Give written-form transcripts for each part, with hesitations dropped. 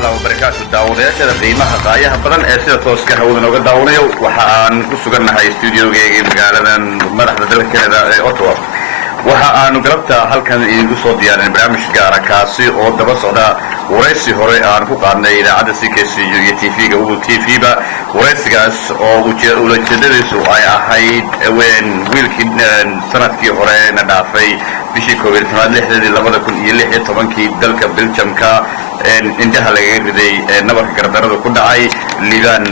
daawadayaashada qiimaha qaayaha badan ee sida tooska hawada nooga daawanayo waxa aan ku sugannahay stuudiogeega magaaladan madaxda dalka Canada ee Ottawa. waxa aanu galabta halkan idinku soo diyaarinay barnaamij gaar ah kaasi oo daba socda waraysi hore aan ku qaadnay idaacadda CKC iyo TV-ga TV-ba. waraysigaas oo ujeedadiisu ay ahayd wiilkii sanadkii hore na dhaafay bishii 2016 dalka Belgiumka indhaha laga riday nabarka gardarada ku dhacay liibaan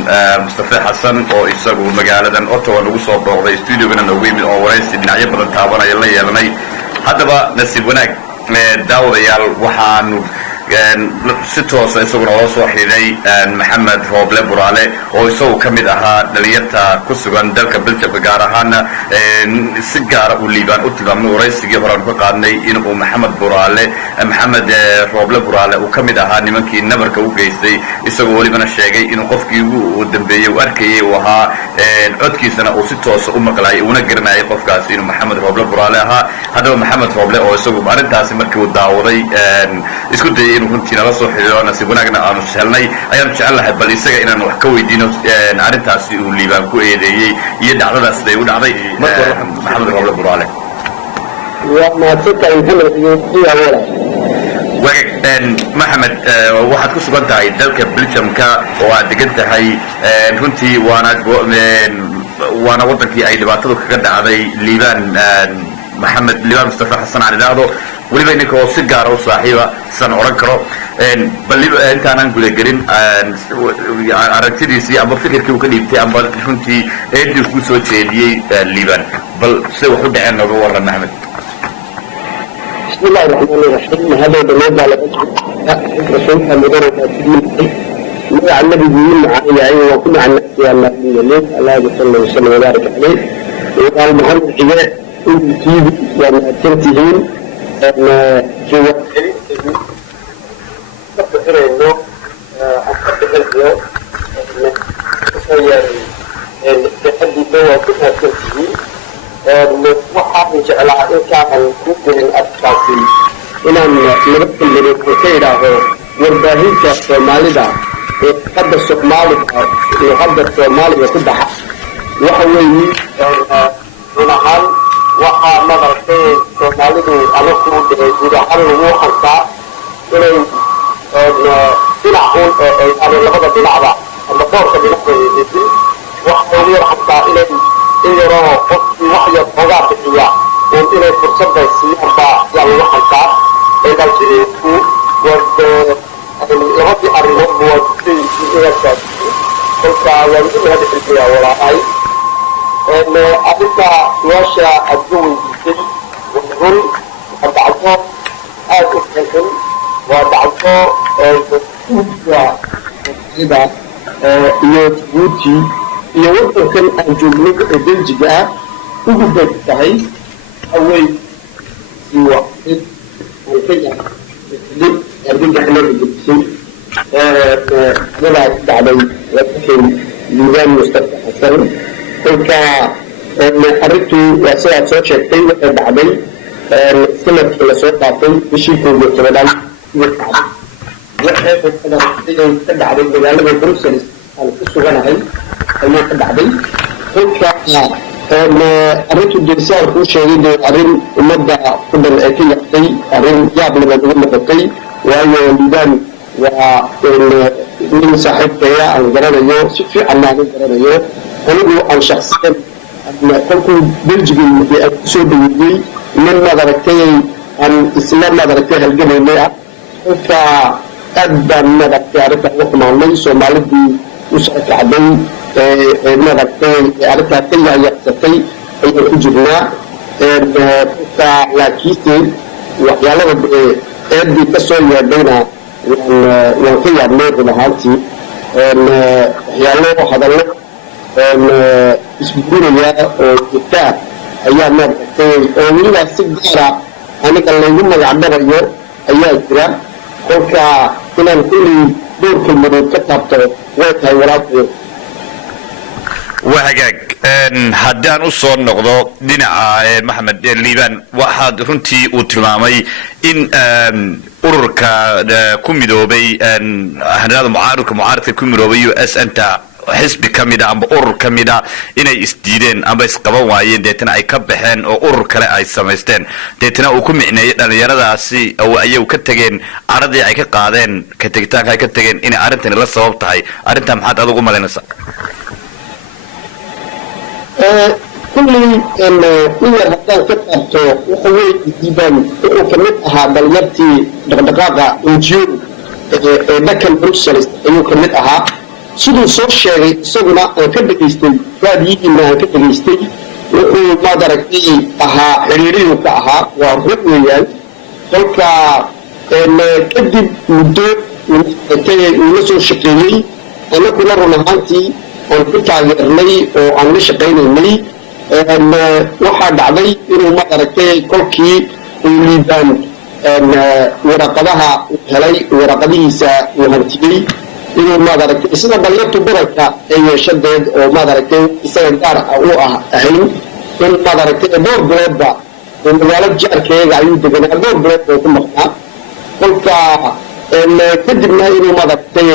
Mustafa Xasan oo isagu magaaladan Ottawa lagu soo booqday studio-gana noogu yimid oo waraysi dhinacyo badan taabanaya la yeelanay. haddaba nasiib wanaag daawadayaal waxaanu si toosa isaguna loo soo xidhay Maxamed Rooble Buraale oo isagu ka mid ahaa dhalinyarta ku sugan dalka Belgiumka gaar ahaana si gaara u liibaan u tilmaamay waraysigii hore aan ka qaadnay inuu Maxamed Rooble Buraale uu ka mid ahaa nimankii nabarka u geystay isagoo walibana sheegay inuu qofkii ugu dambeeyay uu arkayay uu ahaa codkiisana uu si toosa u maqlayay una garanayay qofkaasi inuu Maxamed Rooble Buraale ahaa. haddaba Maxamed Rooble oo isagu arrintaasi markii uu daawaday isku dayay inuu runtii nala soo xidhiidho nasiib wanaagna aanu helnay ayaanu jecelahay bal isaga inaan wax ka weydiino arrintaasi uu liibaan ku eedeeyey iyo dhacdadaas siday u dhacday. Maxamed Rooble Buraale maxamed waxaad ku sugan tahay dalka Belgiumka oo aad degan tahay runtii waana wadankii ay dhibaatadu kaga dhacday liibaan Mustafa Xasan aan idhaahdo weliba ninka oo si gaara u saaxiiba san oran karo bal intaanan gudagelin aragtidiisii amba fikirkii uu ka dhiibtay amba runtii eedii ku soo jeediyey liibaan bal siday wax u dhaceen nooga waran Maxamed. بسم الله الرحمن الرحيم. هذا بالنسبة لرسول المدرسة مع النبي يعني وكنا عن نفسي أن الله صلى الله وسلم وبارك عليه وقال محمد حجاء تيجي يعني تنتهين أن في وقت إنه أحب اليوم يعني تحدي سوى كلها تنتهين waxaa jeclaa intaanan ku gelin adkaasi inaan nabadgelyo ka yidhaahdo warbaahinta Soomaalida ee hadda Soomaaliga iyo hadda Soomaaliga ku dhaxa waxa weeye inahan waxa madartay Soomaalidu anagu gudahaan lagu xaltaa inay dhinacoon ay labada dhinacba ama doorka dhinacba waxa weeye xataa inay إيران قصدي وحية قضاء فيها وإلى فرصة السياسة يعني وحكا إلى جريكو والإغاثي الرب والسيء إلى السياسة قلت ويقول هذه الفيها ولا أي أن أبدا يوشى الدول الجديد والغل وضعفه أكثر وضعفه إذا يوتي iyo waddankan aan joogno ee Belgiga ugu badtahay away iyo wixii argagaxna dhigtay dhacday waqtigan liibaan Mustafa Xasan kolka arrintu waa sida soo sheegtay waxay dhacday sanadkii la soo qaatay bishii 2017 waxay ka dhacday magaalada Brussels aan ku suganahay ayuu ka dhacday kolka arrintu deesaar ku sheegay arrin ummadda ku dhan ee ka yaqtay arrin yaab leh oo noqotay waayo liibaan waa nin saaxiibkaya aan garanayo si fiican aan garanayo anigu aan shakhsiyan kolkuu Belgiga ay ku soo dhaweeyey nin madaragtay aan isla madaragtay halgamaynay ah kolka aad baan madaragtay arrinta ugu xumaanay Soomaalidii u soo kacday madaragtay arrinta ka yaaqsatay ayaan ku jirnaa kolka laakiinse waxyaalada eedii ka soo yeedhayna waan ka yaabnay run ahaantii waxyaalo hadallo isburinaya oo jirtaa ayaa maaragtay oo weliba si gaara aniga laygu magacdhabayo ayaa jira kolka inaan kulli dhowr kelmadood ka taabto way tahay walaalkay وهجاج هدان أصلا نقضى دينا محمد ليبان واحد رنتي وتلمامي إن أوركا كوميدو بي هذا معارض كوميدو بي اس أنت حزب كميدا أم أور كميدا إني استيدين أم بس قبوا وايد ديتنا أي كبحن أو أور كلا أي سمستين ديتنا وكم إن يرد عسي أو أيو كتجين عرضي أي كقادين كتجتاك أي كتجين إني عرضتني لا صواب تاعي عرضتهم حد أدوغو مالينسا كل إن هذا كتبته وحوي ديبان وكمتها بليرتي دقدقاقة وجيو لكن بروكسلست أيو كمتها سيدو سو شيء سوغنا كدغيستي وادي ما كدغيستي ما دركتي أها حريريو كأها ورويان تلك إن كدب مدة ونسو شقيني أنا كنا رنهانتي أن كتاجرني أو أن شقيني أن واحد علي إنه ما دركتي كلكي وليدان أن ورقدها هلي ورقديسا وهرتي inuu maadaragtay sida dhalinyartu bararka ay yeeshadeed oo maadaragtay isaga gaar ah u ahayn in maadaragtay dhowr biloodba magaalada jaarkeega ayuu deganaa dhowr bilood oo ku maqnaa kolka kadibna inuu maadaragtay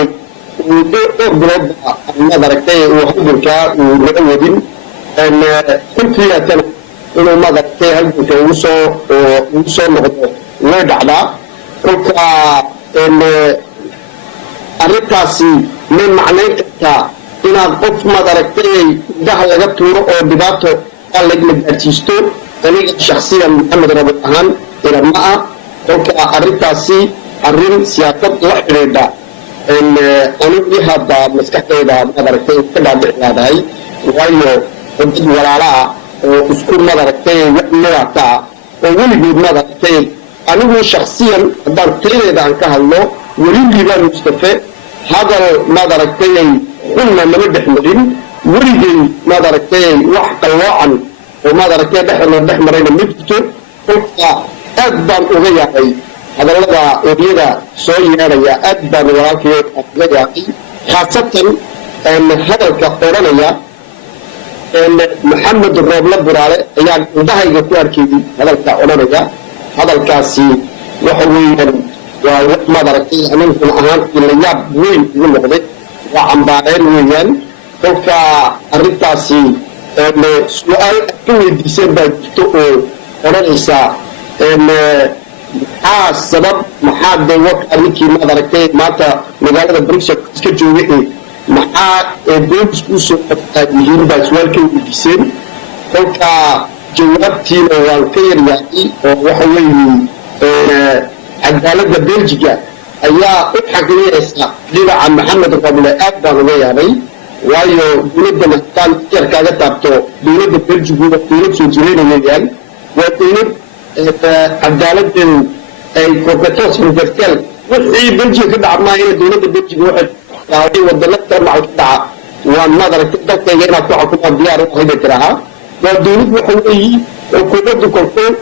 dhowr biloodba maadaragtay uu halganka uu naga wadin kulkiyaatana inuu maadaragtay halganka ugu soo noqdo way dhacdaa kolka arrintaasi ma macnayn kartaa inaad qof madaragtay indhaha laga tuuro oo dhibaato la gaarsiisto aniga shakhsiyan maxamed rabbi ahaan irama ah kolka arrintaasi arrin siyaasad la xidhiidha anigu hadda maskaxdayda madaragtay ka dhaadhiclaadahay waayo dad walaala ah oo isku madaragtay wax midaata oo weligood madaragtay anigu shakhsiyan haddaan tiradeeda aan ka hadlo weli liibaan mustafe hadal madaragtay xulna nama dhexmarin weligay madaragtay wax qalloocan oo madaragtay dhex marayna ma jirto kolka aad baan uga yaabay hadallada eriyada soo yeedhaya aad baan walaalkay uga yaabay khaasatan hadalka odhanaya maxamed rooble buraale ayaa indhahayga ku arkayay hadalka odhanaya hadalkaasi waxa weeyaan waa madaragtay aninkun ahaan la yaab weyn igu noqday waa cambaareen weeyaan kolka arrintaasi su-aal aad ka weydiiseen baa jirto oo odhanaysa maxaa sabab maxaa de warkaa ninkii madaragtay maanta magaalada bruxelles iska jooga maxaa booliskuu soo qabtaa yihiin baa su-aal ka weydiiseen kolka jawaabtiina waan ka yaryahay oo waxa weeye cadaaladda belgiga ayaa u xaqiiqaysa dhinaca maxamed roble aad baan uga yaabay waayo dowladda hataan yar kaaga taabto dowladda belgigu waa dowlad soo jireyna weeyaan waa dowlad cadaaladeedu ay competence universal wixii belgiga ka dhaca maaha ina dowladda belgiga waxay tahay wadana macal ka dhaca waan madaragtay dalkayga inaad ku xukumaan diyaar u ahayd tirahaa waa dowlad waxa weeyi xukuumaddu kolkood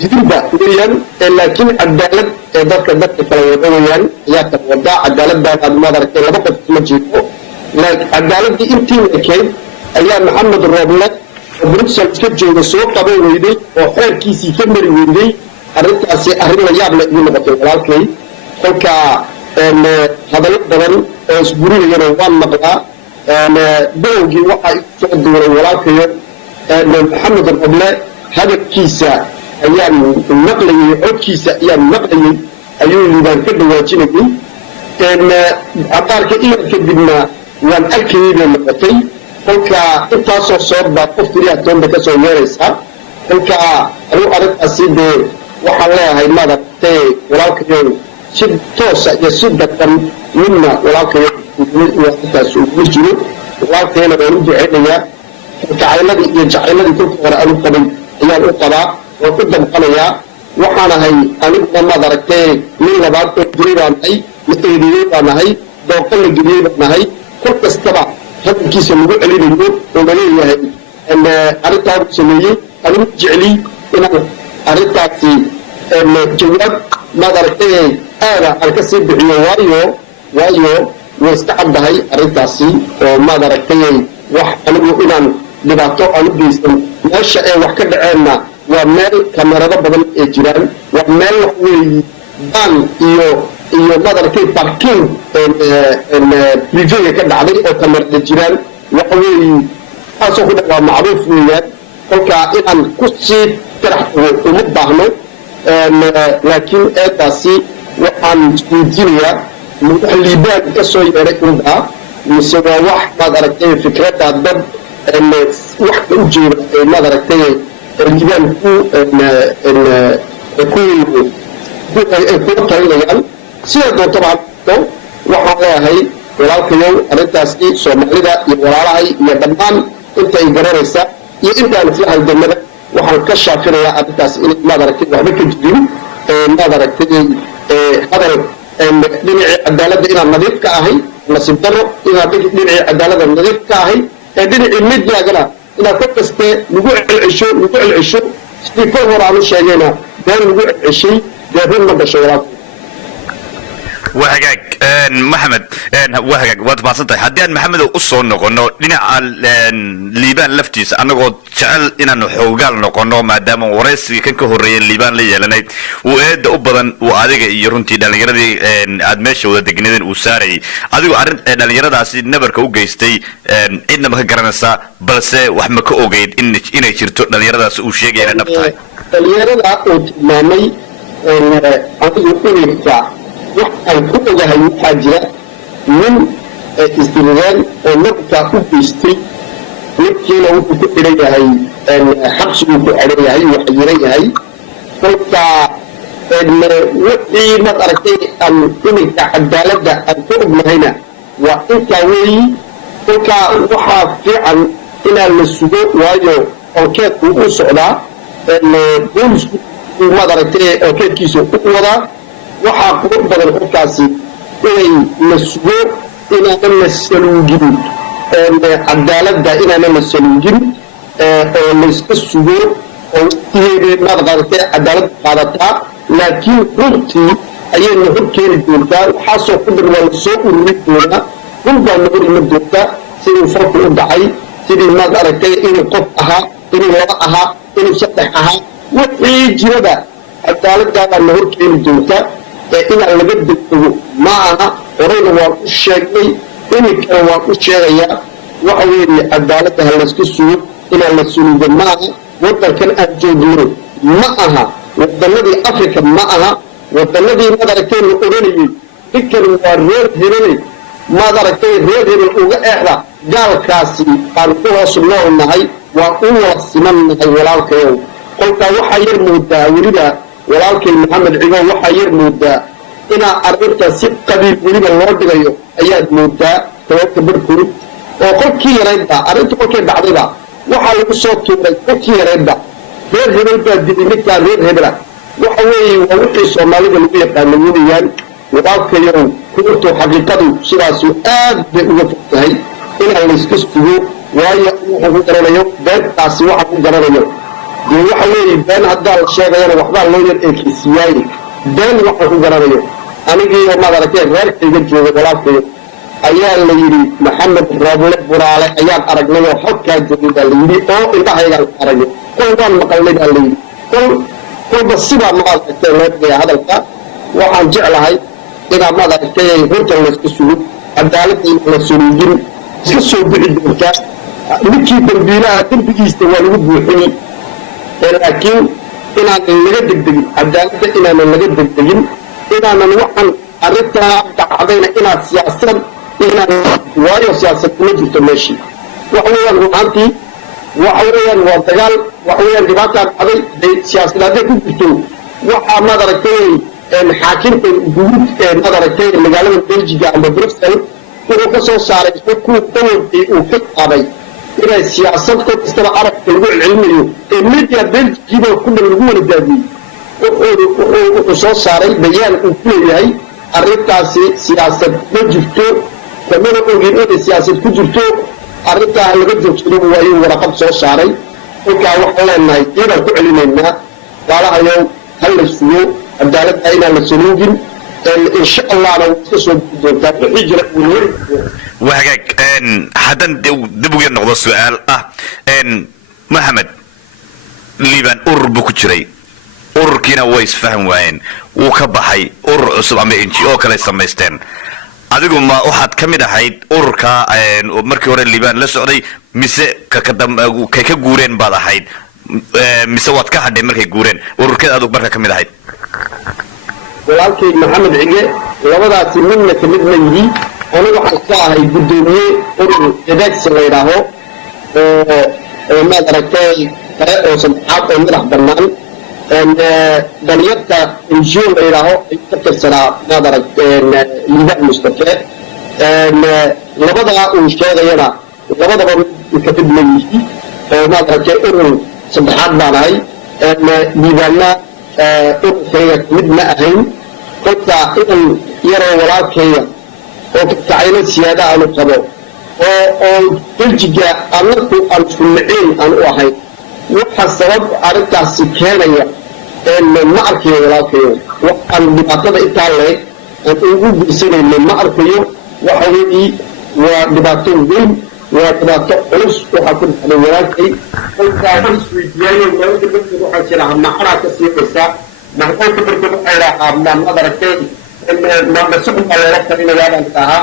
jidinba weeyaan laakiin cadaalad dadka kala wada weeyaan ayaa kala wadaa cadaaladdaanaad madaragtay laba qof ma jirto cadaaladii intii ekeyd ayaa maxamed rooble oo bruxelles ka jooga soo qaban weyday oo xeerkiisii ka mari weyday arrintaasi arrin la yaab la igu noqotay walaalkay kolka hadallo badan oo isburinayana waan maqlaa bilowgii waxaa igu soo duuray walaalkayo maxamed rooble hadalkiisa ayaan maqlayay codkiisa ayaan maqlayay ayuu liibaan ka dhawaajinayay abaarka iyar kadibna waan arkayay bay noqotay kolka intaasoo soorbaa qof keliya toonba ka soo yeeraysaa kolka anuu arrintaasi dee waxaan leeyahay madaragtay walaalkayo si toosa iyo si dadban midna walaalkayo arrintaas uguma jiro walaalkayana waan u duceynayaa kacayladii iyo jacayladii kolka hore aanu qabay ayaan u qabaa oo ku damqanayaa waxaan ahay aniguna maad aragtay nin labaad oo dilay baan nahay eediyey baan nahay dooqa la geliyey baan nahay kol kastaba hadalkiisa lagu celinayo oo laleeyahay arrintaa uu sameeyey anigu jecli inaan arrintaasi jawaab maad aragtay aada aan ka sii bixiyo waayo way iska caddahay arrintaasi oo maad aragtay wax anigu inaan dhibaato aan u geysan meesha ee wax ka dhaceenna waa meel kamerado badan ee jiraan waa meel wax weeyi baan iyo maad aragtay barking privega ka dhacday oo kamerada jiraan waxa weeyi taasoo ku waa macruuf weeyaan kolkaa inaan ku sii farax tago uma baahno laakiin eedaasi waxaan isweydiinayaa wax liibaan ka soo yeeray unbaa mise waa wax maad aragtay fikradda dad wax ka u jeeda maad aragtay liibaan kula talinayaan sida doontaba waxaan leeyahay walaalkayow arrintaasi soomaalida iyo walaalahay iyo dhammaan inta ay garanaysa iyo intaan isla halgamada waxaan ka shaafinayaa arrintaas inay maad aragtay waxba ka jirin maad aragtay hadal dhinacii cadaaladda inaan nadiif ka ahay nasiib daro inaan dhinacii cadaaladda nadiif ka ahay dhinacii midyaagana inaad ka kaste lagu celcesho sidii kor hore aanu sheegayna been lagu celceshay dee run ma dhasho walaalka وهجاج محمد وهجاج واتبعصنت هديان محمد وقصه نقولنا لنا الليبان لفتيس أنا قد شعل إن حوجال نقولنا ما دام ورئيس كان كهوري الليبان لي لنا وإد أبدا وعادك يرنتي دلنا دي أدمش وده جنين وساري أدو عرن دلنا ده أصير نبر كوجيستي إن ما كرنا سا بس وهم كوجيد إن يشرتو دلنا ده سوشيء جينا نبتاعي دلنا ده أتمنى أنا يقولي waxaan ku ogahay waxaa jira nin isdireen oo nabkaa u geystay ninkiina wuxuu ku xidhan yahay xabsiguu ku xidhan yahay uu xayiran yahay kolka wixii maad aragtay aan iminka cadaaladda aan ku ognahayna waa intaa weeyi kolka waxaa fiican inaan la sugo waayo onkeedku u socdaa boolisku maad aragtay onkeedkiisa u wadaa waxaa qurux badan kolkaasi inay la sugo inaanan la saluugin cadaaladda inaanan la saluugin oo layska sugo oo waqtigeedii maad qadatay cadaaladda qaadataa laakiin runtii ayayna hor keeni doontaa waxaasoo ku dhan waa lasoo ururin doonaa run baa na hor iman doontaa sidii farku u dhacay sidii maad aragtay inuu qof ahaa inuu laba ahaa inuu saddex ahaa wixii jirada cadaaladdaabaa na hor keeni doontaa inaan laga degdego ma aha horeyna waan u sheegnay iminkana waan u sheegayaa waxa weeye cadaaladda ha layska sugo inaan la suluugo ma aha waddankan aan joogno ma aha wadannadii africa ma aha wadannadii maad aragtay la odhanayey ninkan waa reer hebeley maad aragtay reer hebel uga eexda gaalkaasi aan ku hoos nool nahay waa u wada siman nahay walaalkayow kolkaa waxaa yar moodaa weliba walaalkay maxamed cigow waxaa yar moodaa inaa arrinta si qabiil weliba loo dhigayo ayaad moodaa sababta barkood oo kolkii yaraydba arrinta kolkay dhacdayba waxaa lagu soo tuuray kolkii yaraydba reer hebel baa dilay ninkaa reer hebela waxa weeye waa wixii soomaalida lagu yaqaano weeyaan walaalkayow kuurtu xaqiiqadu sidaasu aad bay uga fog tahay inaan layska sugo waayo wuxuu ku garanayo beentaasi waxa ku garanayo dee waxa weeye been haddaa la sheegayana waxbaa loo yar eekeysiiyaaye been waxa ku garanayo anigiiyo maad aragtay reerkayga jooga walaalkayo ayaa la yidhi maxamed rooble buraale ayaan aragnay oo halkaa joogay baa la yidhi oo indhahaygaan aragnay kol baan maqalnay baa la yidhi kolba sidaa maad aragtay loo dhigaya hadalka waxaan jeclahay inaa maad aragtay runtan layska sugo cadaaladda inaan la suluugin iska soo bixi doontaa ninkii dambiilaha dembigiista waa lagu buuxiyey laakiin inaanan laga degdegin cadaaladda inaanan laga degdegin inaanan waxaan arrintaa dhacdayna inaad siyaasad waayo siyaasad kuma jirto meeshii waxa weeyaan runaantii waxa weeyaan waa dagaal waxa weeyaan dhibaataa dhacday dee siyaasad hadday ku jirto waxaa maad aragtay xaakimka guud maad aragtay magaalada belgiga ama bruxelles wuxuu ka soo saaray kuwa dawalkii uu ka qaaday إلى سياسات كنت استمع عرب تلقوا العلمية الميديا بلجيبا كنا نقول الدادي وصوص صاري بيان وكل هاي الرئاسة سياسة بجفتو كمان أقول إيه سياسة بجفتو الرئاسة اللي بجفتو وهي ورقم صوص صاري وكان وحنا الناي إذا تعلمنا قال اليوم هل السلوك الدولة أين السلوك إن شاء الله لو تصل الهجرة وهجاك إن حدا دبوا ينقض السؤال إن محمد ليبان بكتشري كنا ويس فهم وين وكبحي عصب أم إنشي كلا يسميستين adigu ma waxaad kamid ahayd ururka markii hore Liibaan la socday mise ka guureen baad ahayd mise waad ka hadhay markay guureen ururkeed adigu marka kamid ahayd walaalkay maxamed cige labadaasi midna kamid ma yihi anigu waxaan ka ahay gudoomiye urur edex la yiraahdo oo ma aragtay kale oo samxaad oo madax bannaan دليلتا الجيل إلى هو تكسر نظرك لبعض مستقل لبضع وشيء غيره لبضع كتب مني نظرك إيرن سبحان الله لبنا إيرن مدنا أهم قلت إيرن يرى وراك هي وتعين السيادة على القبر وتلجأ أمرك أن تسمعين عن واحد وحسب أردت السكانية ما أركيه ولا كيه وأن ببعضنا إيطالي أن أقول بسنة من ما أركيه وحوي وببعضنا وين وببعضنا ألوس وحكون على ولا كيه والكافر سويدياني ويقول لك روح الشارع ما أراك سياسة ما أقول لك على ما نقدر كيه ما مسؤول على رأس من هذا انتهى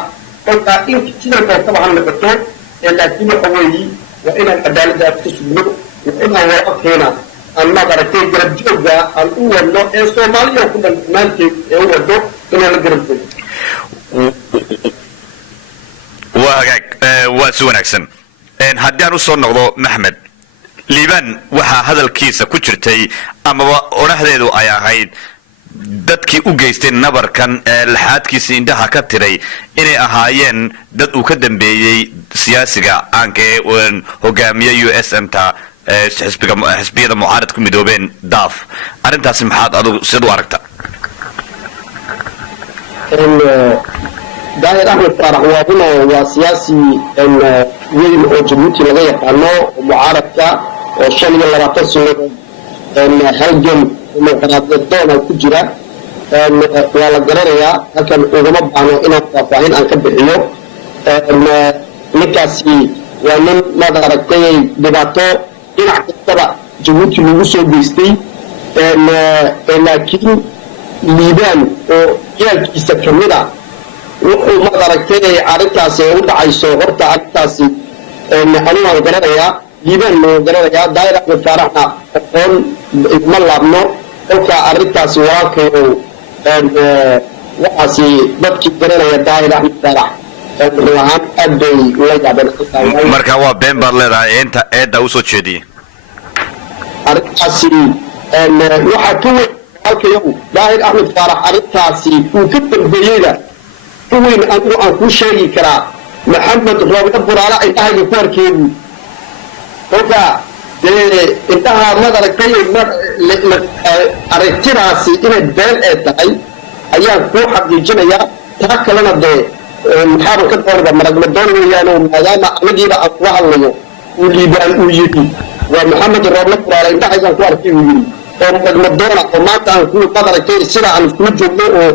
قلت إن كثير طبعا نقطة لكن حوي وإن العدالة تسلم وإن وقت هنا النظر تيجي الجوجا الأول لو الصومالي يكون المنطق هو ده كنا نقرب وهاك وسون أحسن إن هدي أنا صور نقطة محمد ليبان وها هذا الكيس كشرتي أما ونحن أيا هيد dadkii u geystay nabarkan laxaadkiisa indhaha ka tiray inay ahaayeen dad uu ka dambeeyay siyaasiga aanka ee hogaamiye USM ta xisbiyada mucaaradka ku midoobeen daaf arintaasi maxaad adigu sid u aragtaa daahir ahmed farax waa siyaasi weyn oo Djibouti laga yaqaano mucaaradka oo 25 sano halgan dimuqraadiyadda ku jira waa la garanayaa halkan ugama baahno inaan faahfaahin aan ka bixiyo ninkaasi waa nin maad aragtay dhibaato dhinac kastaba Djibouti lagu soo geystay laakiin Liibaan oo yaalkiisa kamid ah wuxuu maad aragtay arrintaasi u dhacayso horta arrintaasi anigu garanayaa Liibaan loo garanayaa daayira faraxna aqoon ma laabno kolka arrintaasi walaalkay waxaasi dadkii garanaya daayira ahmed farax ruuxaan aad bay ula yaabeen marka waa been baad leedahay inta eedda u soo jeediyay arrintaasi waxa ka weyn walaalkay daayira ahmed farax arrintaasi uu ka dambeeyayda weyn aan ku sheegi karaa maxamed roobe buraale ay ahayga ku arkeedu kolka intaha ma aragtay aragtidaasi inay been ee tahay ayaan ku xaqiijinayaa taa kalena dee maxaaba ka doorba maragmadoon weeyaan oo maadaama anagiiba aan kula hadlayo uu Liibaan uu yidhi waa maxamed rooble buraale indhahaygaan ku arkay uu yidhi oo maragmadoona oo maanta aan ku maad aragtay sida aan iskula joogno oo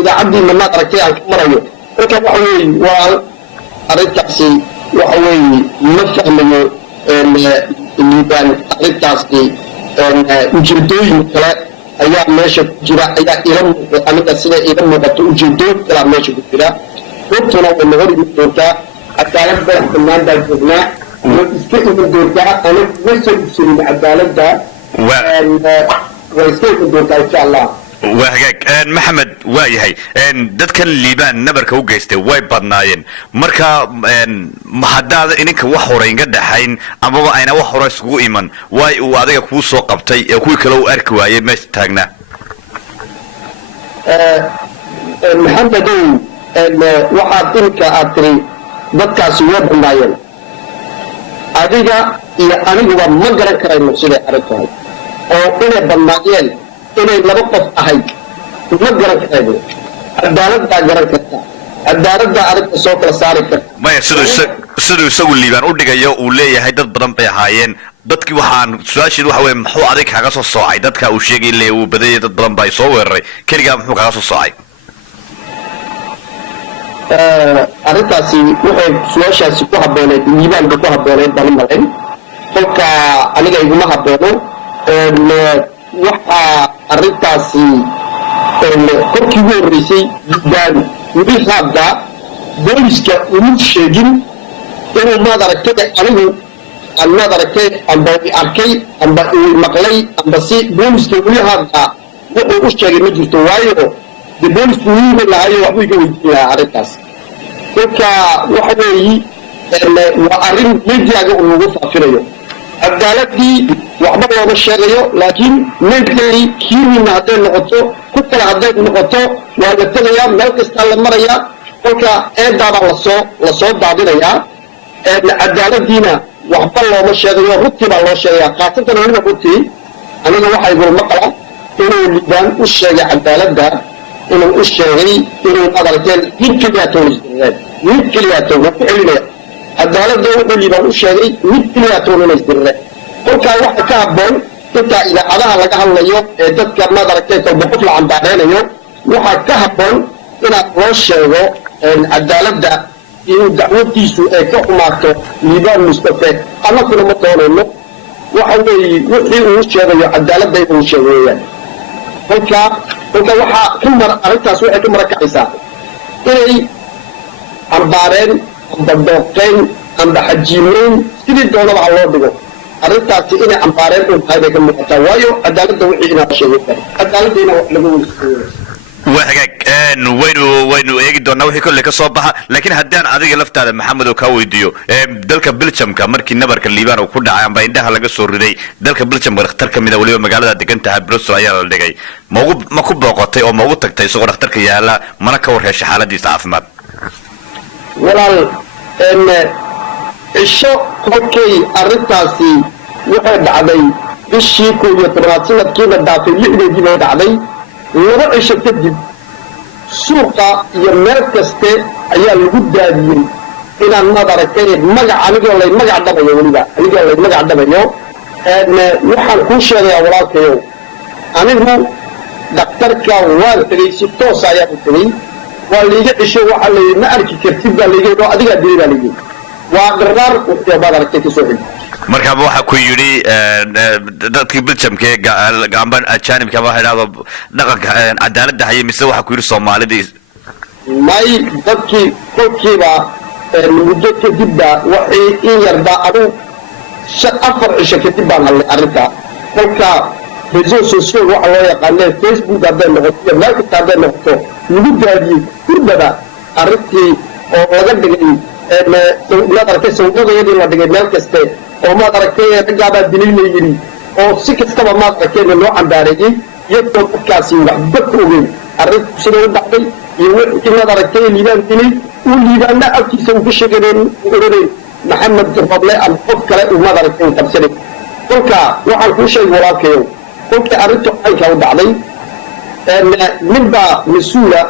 idaacaddiina maad aragtay aan ka marayo kolka waxa weeye waa arrintaasi waxa weeye ma fahmayo Liibaan arrintaasi ujeedooyin kale ayaa meesha ku jira ayaa ila muuqda aniga sida ila muuqato ujeedooyin kale meesha ku jira runtina way noqon doontaa cadaalad baa bannaan baa joognaa iska iman doontaa aniga ma soo jirin cadaaladda way iska iman doontaa insha allah وهجاك محمد وايهي dadkan Liibaan nabarka u geystay way badnaayeen marka mahadaada ininka wax hore inga dhaxayn ama ayna wax hore isugu iman way uu adiga ku soo qabtay ee kuwii kale uu arki waayay mees taagna محمد waxaad inka aad tiri dadkaasi way badnaayeen adiga iyo aniguba ma garan karayno siday arrintahay oo inay badnaayeen inay laba qof ahayd ma garan karayno cadaaladdaa garan karta cadaaladdaa arrinta soo kala saari karta maya siduu isagu liibaan u dhigayo uu leeyahay dad badan bay ahaayeen dadkii waxaan su-aasheedu waxa weye muxuu adig kaga soo soocay dadka uu sheegay le uu badayay dad badan baa soo weeraray keligaa muxuu kaga soo soocay arrintaasi waxay su-aashaasi ku habbooneed liibaan bay ku habbooneed baan u malayn kolka aniga iguma habboono waxaa arrintaasi korkii ugu horreysay liibaan weli haadda booliska uma sheegin inuu maad aragtay anigu aan maad aragtay amba arkay amba maqlay amba si booliska weli haadda wuxuu u sheegay ma jirto waayo de boolisku wiima lahayo waxbuu iga weydiin lahaa arrintaas kolka waxa weeyi waa arrin mediaga uu lagu faafinayo cadaaladii waxba looma sheegayo laakiin mediadii kiimina hadday noqoto ku kale hadday noqoto waa la tegayaa meel kastaa la marayaa kolka eedaabaa lasoo daadinayaa cadaaladiina waxba looma sheegayo runtii baa loo sheegayaa khaasatan weliba runtii aniga waxaa igula maqla inuu liibaan u sheegay cadaaladda inuu u sheegay inuu madaragteen mid keliyaatoon isdirreen mid keliyaatoon waa ku celinaya cadaaladda wuxuu liibaan u sheegay mid keliyaatoon inay isdirreen kolkaa waxa ka habboon intaa idaacadaha laga hadlayo ee dadka madaragteen kolba qof la cambaareynayo waxaa ka habboon inaad loo sheego cadaaladda inuu dacwadiisu ay ka xumaato liibaan mustafe annakuna ma doonayno waxa weeye wixii uu sheegayo cadaaladda inuu sheego weeyaan kolka waxaa arrintaas waxay ka marakacaysaa inay cambaareen amba dooqeen amba xajiimeyn sidii doonaba ha loo dhigo arrintaasi inay cambaareen un tahay bay ka muuqataa waayo cadaaladda wixii inaa sheegay cadaaladda inaa wax laga weydiiyo waa hagaag waynu eegi doonaa wixii kolley ka soo baxa laakiin haddaan adiga laftaada maxamed oo kaa weydiiyo dalka Belgiumka markii nabarka liibaan uu ku dhacay amba indhaha laga soo riday dalka Belgiumka dhakhtar ka mid ah waliba magaalada degan tahay Brussels ayaa la dhigay ma ku booqatay oo ma ugu tagtay isagoo dhakhtarka yaala mana ka warheeshay xaaladiisa caafimaad walaal isho kolkay arrintaasi waxay dhacday bishii 11 sanadkiina dhaafay 6deedii bay dhacday laba cisho kadib suuqa iyo meel kaste ayaa lagu daadiyey inaan maad aragtay magac anigoo lay magac dhabayo weliba waxaan kuu sheegayaa walaalkayow anigu dhakhtarka waan tegey si toos ayaa u tegey waa layga cisho waxaa layidhi ma arki kartid baa layga yidhi oo adigaa dilay baa layidhi waa dharaar wuxuu maad aragtay ka soo xigay markaaba waxa ku yidhi dadkii Belgiumka gacan ajaanibka waxa yiraahdo dhaqanka cadaaladda hayay mise waxa ku yidhi Soomaalida may dadkii kolkiiba muddo kadib baa waxay in yarba adu 4 cisho kadib baan hadlay arrinta kolka reseaux sociaux waxa loo yaqaanay Facebook hadday noqoto meel kasta hadday noqoto lagu daadiyey kurbada arrintii oo laga dhigay maad aragtay sawirradayadii la dhigay meel kaste oo maad aragtay raggaabaa dilay la yidhi oo si kastaba maad aragtayna loo cambaareeyey iyadoo dadkaasi waxba ka ogeyn arrintu sida u dhacday iyo wixii maad aragtay liibaan dilay uu liibaanna agtiisa uu ka sheeganeen oranay maxamed roble ama qof kale uu maad aragtay qabsanay kolka waxaan kuu sheegay walaalkayow kolkii arrintu caynkaa u dhacday ninbaa mas-uula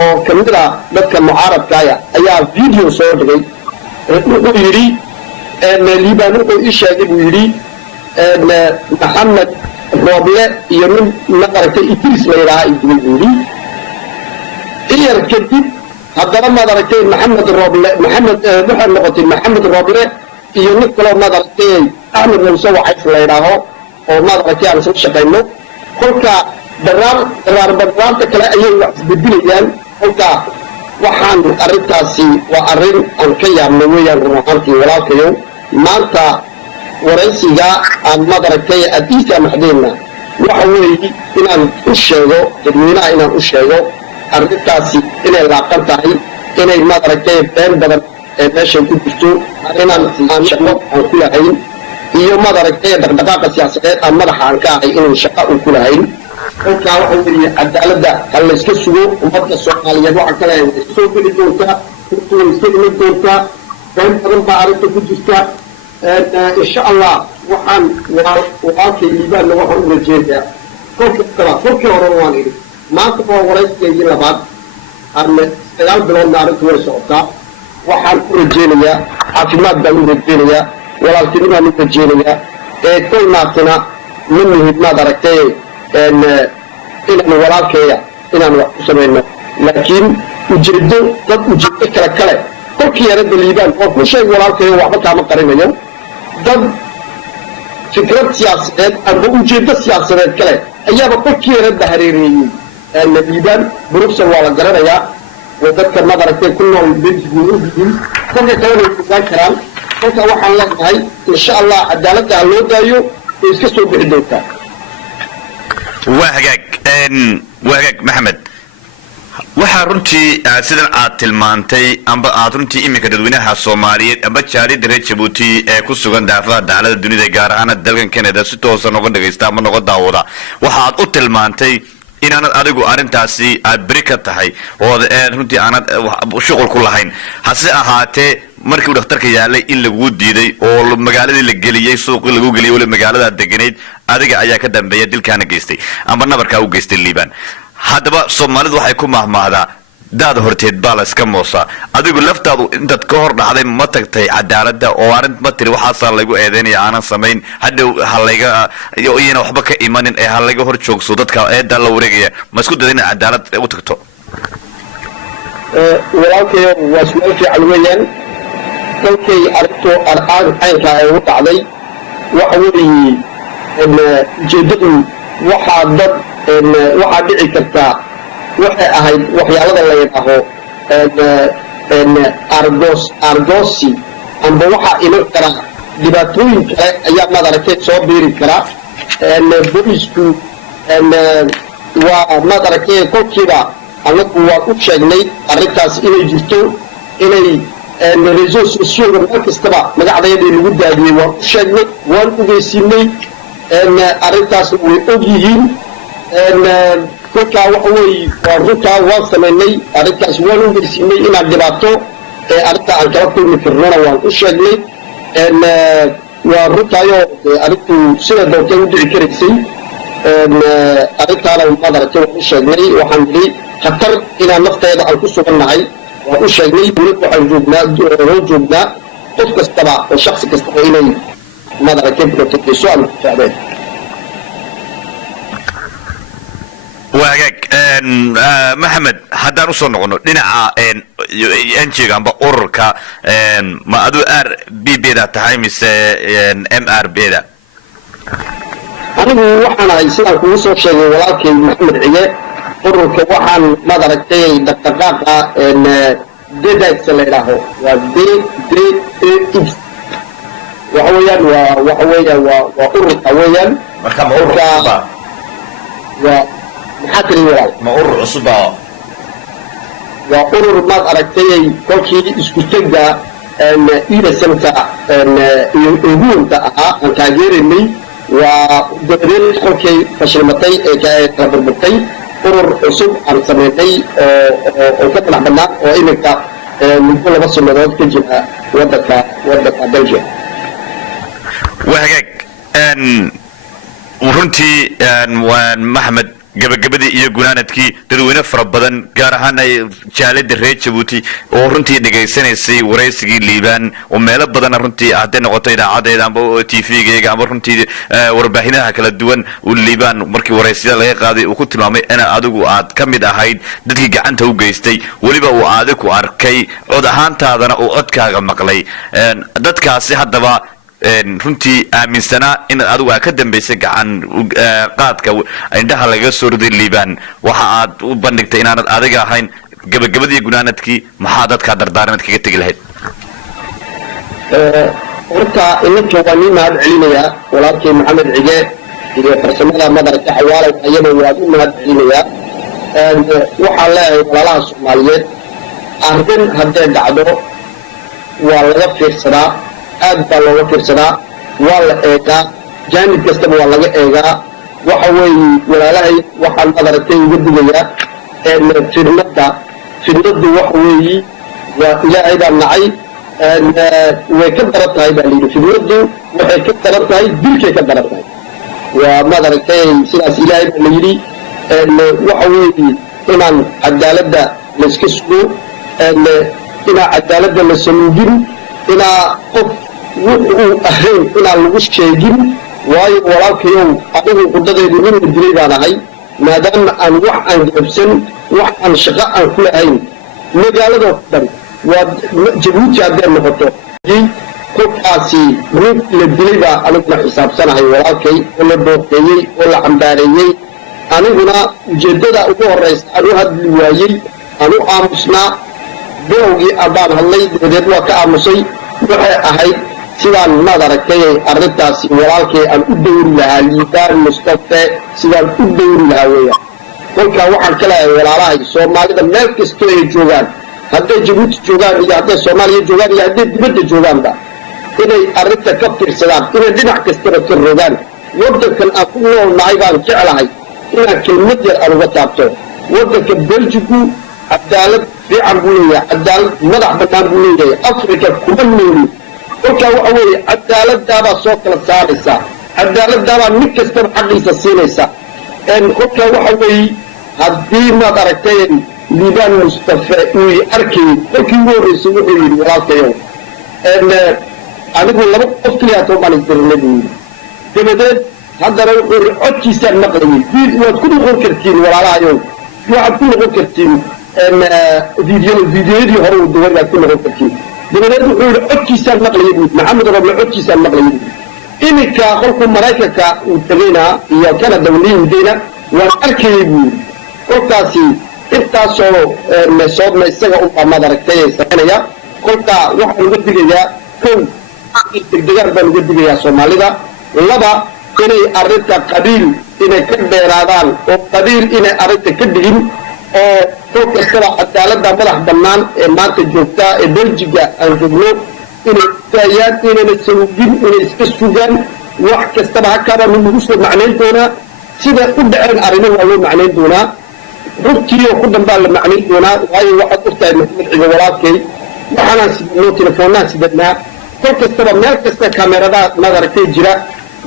oo ka mid ah dadka mucaaradkaaya ayaa video soo dhigay wuxuu yidhi liibaan wuxuu ii sheegay buu yidhi maxamed rooble iyo nin maaragtay idris la yidhaahaa idilay buu yidhi iyar kadib haddana maad aragtay maxamed rooble waxay noqotay maxamed rooble iyo nin kaloo maad aragtay axmed muuse wacays la yidhaaho oo maad aragtay aan isla shaqayno kolka daraarta kale ayay wax isbedilayaan kolka waxaan arrintaasi waa arrin aan ka yaabnay weeyaan run ahaantii walaalkayow maanta waraysiga aan maad aragtay aad ii saamaxdeenna waxa weeye inaan u sheego dadweynaha inaan u sheego arrintaasi inay laaqan tahay inay maad aragtay been badan ee meeshay ku jirto inaan shaqo aan ku lahayn iyo maad aragtay dhaqdhaqaaqa siyaasadeed aan madaxa aan ka ahay inaan shaqo aan ku lahayn kolkaa waxa weeye cadaaladda ha layska sugo ummadda soomaaliyeed waxa kale way soo geli doontaa kurtu way iska iman doontaa been badan baa arrinta ku jirta إن شاء الله وحن وقاكي لبان وحن رجينا كل هرواني ما تبغى ورث يجي لبعض أن استقال بلون نارك ورثة وحن رجينا عفيمات بلون رجينا ولا الكلمة من رجينا كل ما تنا منه ما دركتي إن وراكي إن وسمينا لكن وجدوا قد وجدت كلا كل يرد الليبان وكل شيء وراكي وعبتها مقارنة ضد فكرة سياسية أو وجدة سياسية كلا أيها كل يرد هريريين الليبان بروفسور ولا جرانيا وذكر ما دركتي كلهم بيجوا كل كانوا يذكرون كل واحد الله هاي إن شاء الله عدالة على دايو يسكتوا بحدودها. وهجاك محمد waxaa runtii sidan aad tilmaantay amba aad runtii iminka dadweynaha Soomaaliyeed amba jaaliyada reer Djibouti ee ku sugan daafaha dacalada dunida gaar ahaan dalkan Canada si toos ah noqon dhageysta ama noqon daawada waxaad u tilmaantay inaanad adigu arintaasi aad bari ka tahay oo runtii aanad shuqul ku lahayn hase ahaatee markii uu dhakhtarka yaalay in lagu diiday oo magaaladii la geliyay suuqii lagu geliyay wala magaalada deganeed adiga ayaa ka dambeeyay dilkaana geystay amba nabarka uu geystay Liibaan haddaba Soomaalidu waxay ku mahmaadaa daad horteed baa la iska moosa adigu laftaadu intaad ka hor dhacday ma tagtay cadaaladda oo arint ma tiri waxaas lagu eedeynaya aanan samayn hadhow halayga iyo iyana waxba ka imanin ee halayga hor joogso dadka eedda la wareegaya ma isku daday in cadaalad u tagto walaalkay waa su'aal fiican weeyaan kolkay aragto arkaanka ay u dhacday waxa weeye ujeedadu waxaa dad waxaa dhici kartaa waxay ahayd waxyaalada la yidhaaho argosi amba waxaa iman kara dhibaatooyin kale ayaa maad aragtay soo biiri kara booliisku waa maad aragtay kolkiiba anagu waan u sheegnay arrintaas inay jirto inay réseaux sociaux meel kastaba magacdayadii lagu daadiyey waan u sheegnay waan ogeysiinay arrintaasna way og yihiin kolkaa waxa weeye waa runtaa waan samaynay arrintaas waan ogeysiinay inaan dhibaato arrinta aan kala kulmi karnona waan u sheegnay waa runtaayo arrintu sida doortay u dhici karaysay arrintaana maad aragtay waan u sheegnay waxaan yidhi khatar inaan nafteeda aan ku sugannahay waan u sheegnay dowlad waxaan loo joognaa qof kastaba oo shaksi kastaba inay maad aragtay protectayso ama difaacdeen وهاك محمد هدان وصل نقول لنا انجيك ام بوركا ما ادو ار بي بي دا تايمس ام ار بي دا anigu waxaan ahay sidaan kugu soo sheegay walaalkay maxamed ciye ururka waxaan maad aragtay dhaqdhaqaaqa dedax la yidhaaho waa DDX waxa weeyaan waa ururka weeyaan marka ma ururka waa محاكري وراء ما أرر عصبة وأرر ما أركتي كل شيء إسكتجا أن إذا سمت أن يهون تأها أن تغيرني ودبرين كل شيء فشلمتي كبرمتي أرر عصب عن سمتي وكتنا بنا وإنك من كل بس المدود كجها ودك بلجيا وهيك أن ورنتي وان محمد gabagabadii iyo gunaanadkii dadweyne fara badan gaar ahaan ay jaalida reer Djibouti oo runtii dhageysanaysay wareysigii Liibaan oo meelo badan runtii hadday noqoto idaacadeeda amba TV-geega amba runtii warbaahinada kala duwan oo Liibaan markii wareysida laga qaaday uu ku tilmaamay in adigu aad ka mid ahayd dadkii gacanta u geystay waliba uu adigu arkay cod ahaantaadana uu codkaaga maqlay dadkaasi haddaba runtii aaminsanaa in adigu ka dambeysay gacan qaadka indhaha laga soo riday Liibaan waxa aad u bandhigtay inaanad adiga ahayn gabagabadii gunaanadkii maxaa dadka dardaarmad kaga tagi lahayd horta inta waan mahad celinayaa walaalkay maxamed cige iyo farsamada madarka xawaala ayada waan u mahad celinayaa waxaa leeyahay walaalaha Soomaaliyeed arrin haddii dhacdo waa laga fiirsadaa aad baa looga fiirsadaa waa la eegaa jaanib kastaba waa laga eegaa waxa weeye walaalahay waxaan madaragtay uga digayaa fidnadu waxa weeye waa ilaahay baa nacay way ka daran tahay baa layidhi fidnadu waxay ka daran tahay dilkay ka daran tahay waa maad aragtay sidaas ilaahay baa layidhi waxa weeye inaan cadaaladda layska sugo inaa cadaaladda la saluugin inaa qof wuxuu ahayn inaan lagu sheegin waayo walaalkayow adigu quddadeedu in la dilay baan ahay maadaama aan wax aan gaabsan wax aan shaqo aan ku lahayn magaaladoo dhan waa jabuuti hadday noqoto kolkaasi ruuxii la dilay baa aniguna xisaabsanahay walaalkay oo la dooqeeyey oo la cambaareeyey aniguna ujeeddada ugu horraysa aan u hadli waayey aan u aamusnaa bilowgii abaan hadlay dabadeed waa ka aamusay waxay ahayd sidaan maad aragtay arrintaasi walaalkay aan u dawri lahaa liibaan mustafe sidaan u dawri lahaa weeyaan kolkaa waxaan ka leeyahay walaalahay soomaalida meel kastoo ay joogaan hadday jabuuti joogaan iyo hadday soomaaliya joogaan iyo hadday dibadda joogaanba inay arrinta ka fiirsadaan inay dhinac kastaba ka rogaan waddankan aan ku nool nahay baan jeclahay inaan kelmad yar aan uga taabto waddanka beljigu cadaalad fiican buu leeyahay cadaalad madax bannaan buu leeyahay afrika kuma nooli kolkaa waxa weeye cadaaladdaabaa soo kala saaraysa cadaaladdaabaa mid kastaba xaqiisa siinaysa kolkaa waxa weeye haddii maad aragtay liibaan mustafe uu arkayay kolkii ugu horraysay wuxuu yidhi walaalkayow anigu laba qof keliyaatoo baan isdirinay buu yidhi dabadeed haddana wuxuu yidhi codkiisaan maqlayay waad ku noqon kartiin walaalahayow waxaad ku noqon kartiin fiidiyoyadii hore uu duway baad ku noqon kartiin dabadeed wuxuu yidhi codkiisaan maqlayay buu yidhi maxamed roble codkiisaan maqlayay buu yidhi iminka kolkuu maraykanka uu tegayna iyo kanada uu leeyahayna waan arkayay buu yidhi kolkaasi intaasoo soodna isaga unbaa maad aragtay ee samaynaya kolkaa waxaan uga digayaa kow degdegaan baan uga digayaa soomaalida laba inay arrinta qabiil inay ka dheeraadaan oo qabiil inay arrinta ka dhigin oo kol kastaba cadaaladda madax bannaan ee maanta joogtaa ee beljiga aan joogno inay taayaan inayna saluugin inay iska sugaan wax kastaba hakaabanu lagu soo macnayn doonaa sida u dhaceen arrimo waa loo macnayn doonaa rugtiioo ku dhanbaa la macnayn doonaa waayo waxaad ogtahay maxamed cigo walaalkay waxaanaan sidnoo telefoonnaan sidadnaa kol kastaba meel kasta kameradaha maad aragtay jira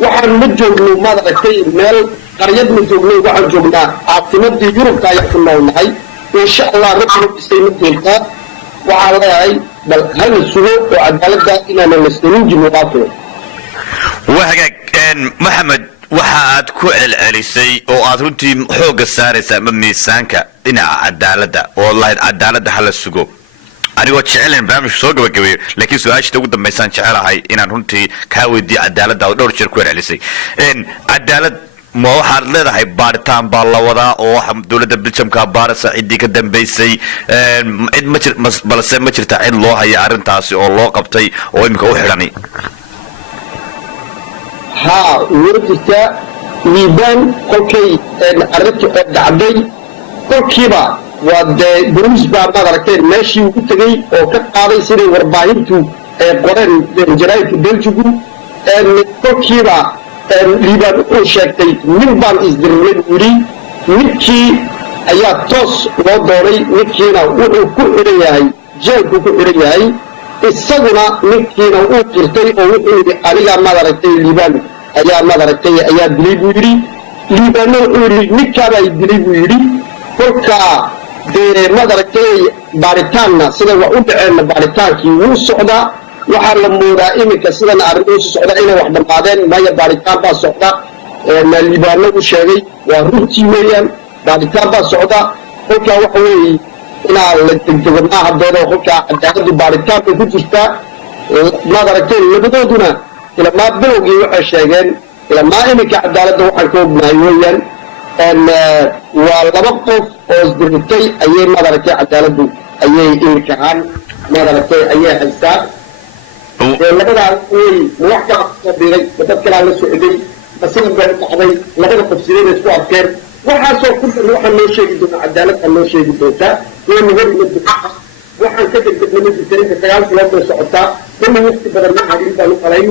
waxaan ma joogno maad aragtay meel qaryad ma joogno waxaan joognaa caasimadii yurubka ayaan ku noolnahay insha allah rabbina dhisay ma doontaa waxaan leeyahay bal hala sugo oo cadaaladda inaanan la saluujin walaalkay waa hagaag maxamed waxa aad ku celcelisay oo aad runtii xoogga saaraysaa ama miisaanka dhinaca cadaaladda oo lahayd cadaaladda hala sugo anigoo jecelayn barnaamijka soo gabagabeeyo laakiin su-aashita ugu dambaysaan jecelahay inaan runtii kaa weydiiyo cadaaladda oo dhowr jeer ku celcelisay cadaalad ma waxaad leedahay baaritaan baa la wadaa oo waxa dowladda biljamka baarisa ciddii ka dambaysay balse ma jirta cid loo haya arrintaasi oo loo qabtay oo iminka u xidhani haa way jirtaa liibaan kolkay arrintu dhacday kolkiiba waa dee boliis baa maad aragteen meeshii ugu tegey oo ka qaaday siday warbaahintu qoreen jaraa'idka beljigu kolkiiba liibaan wuxuu sheegtay nin baan isdirirnay buu yidhi ninkii ayaa toos loo doonay ninkiina wuxuu ku xidhan yahay jeelkuu ku xidhan yahay isaguna ninkiina uu qirtay oo wuxuu yidhi anigaa maad aragtay liibaan ayaa maad aragtay ayaa dilay buu yidhi liibaanna wuxuu yidhi ninkaabaa dilay buu yidhi kolkaa dee maad aragtay baaritaanna sida wax u dhaceenna baaritaankii wuu socdaa waxaa la moodaa iminka sidana arrimuhuusu socda inay wax dhammaadeen maya baaritaan baa socda liibaanna uu sheegay waa runtii weeyaan baaritaan baa socda kolkaa waxa weeye inaa la degdego maaha doodo kolkaa cadaaladdu baaritaan bay ku jirtaa maad aragtay labadooduna ilamaa bilowgii waxay sheegeen ilamaa iminka cadaaladda waxaan ka ognahay weeyaan waa laba qof oo isdirirtay ayay maad aragtay cadaaladdu ayay iminka ahaan maad aragtay ayay haysaa labadaa wey ma wax kalaa kusoo biiray ma dad kalaa la socday ma sidan bay u dhacday labada qof sidayna isku arkeen waxaasoo ku dhan waxaa noo sheegi doonaa cadaaladda noo sheegi doontaa wayna warima ducaha waxaan ka degdegna ma jirta inta 9 bilood bay socotaa dana waqti badan ma hadin baan u qalayn